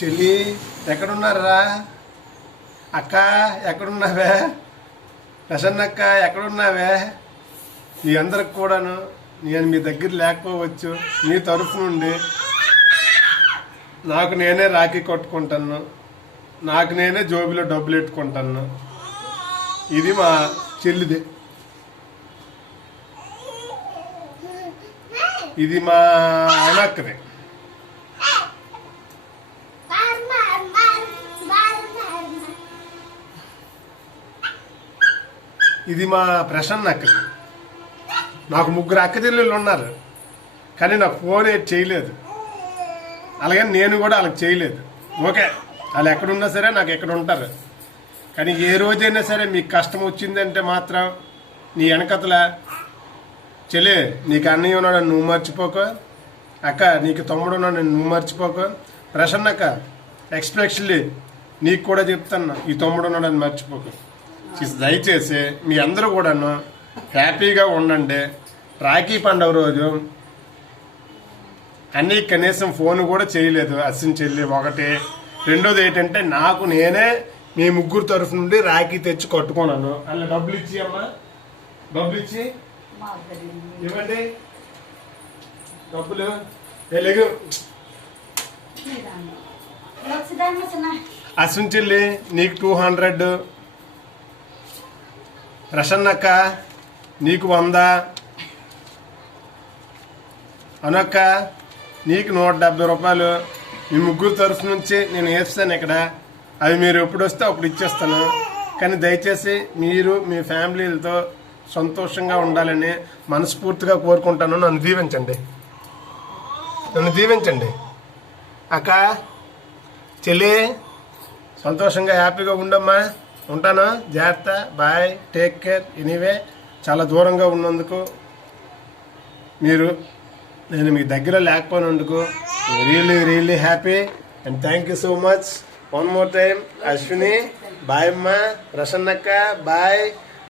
చెల్లి ఎక్కడున్నారా? అక్క ఎక్కడున్నావే? ప్రసన్నక్క ఎక్కడున్నావే? మీ అందరికి కూడాను నేను మీ దగ్గర లేకపోవచ్చు. మీ తరఫు నుండి నాకు నేనే రాఖీ కొట్టుకుంటాను, నాకు నేనే జోబిలో డబ్బులు పెట్టుకుంటాను. ఇది మా చెల్లిది, ఇది మా ఆయనక్కది. ఇది మా ప్రసన్న అక్కది. నాకు 3 అక్క చెల్లెళ్ళు ఉన్నారు, కానీ నాకు ఫోన్ చేయలేదు. అలాగే నేను కూడా వాళ్ళకి చేయలేదు. ఓకే, వాళ్ళు ఎక్కడున్నా సరే నాకు ఎక్కడ ఉంటారు. కానీ ఏ రోజైనా సరే మీకు కష్టం వచ్చిందంటే మాత్రం నీ వెనకతల చెల్లి నీకు అన్నయ్య ఉన్నాడని నువ్వు మర్చిపోకు, అక్క నీకు తమ్ముడు ఉన్నాడని నువ్వు మర్చిపోకు, ప్రసన్నక్క ఎక్స్పెషల్లీ నీకు కూడా చెప్తాను, ఈ తమ్ముడు ఉన్నాడని మర్చిపోకు. దయచేసి మీ అందరూ కూడాను హ్యాపీగా ఉండండి. రాఖీ పండుగ రోజు అన్నీ కనీసం ఫోన్ కూడా చేయలేదు అశ్విన్ చెల్లి. ఒకటి, రెండోది ఏంటంటే నాకు నేనే మీ ముగ్గురు తరఫు నుండి రాఖీ తెచ్చి కట్టుకున్నాను. అలా డబ్బులు ఇచ్చి అమ్మా, డబ్బులు ఇచ్చి ఇవ్వండి, డబ్బులు లేగు. అశ్విన్ చెల్లి నీకు 200, ప్రసన్నక్క నీకు 100, అనక్క నీకు 170 రూపాయలు. మీ ముగ్గురు తరఫు నుంచి నేను వేస్తాను ఇక్కడ. అవి మీరు ఎప్పుడు వస్తే అప్పుడు ఇచ్చేస్తాను. కానీ దయచేసి మీరు మీ ఫ్యామిలీలతో సంతోషంగా ఉండాలని మనస్ఫూర్తిగా కోరుకుంటాను. నన్ను దీవించండి, నన్ను దీవించండి. అక్క చెల్లి సంతోషంగా హ్యాపీగా ఉండమ్మా. ఉంటాను, జాగ్రత్త, బాయ్, టేక్ కేర్. ఎనీవే చాలా దూరంగా ఉన్నందుకు నేను మీ దగ్గర లేకపోయినందుకు really happy and thank you so much. One more time Ashwini bye అమ్మ, ప్రసన్నక్క బాయ్.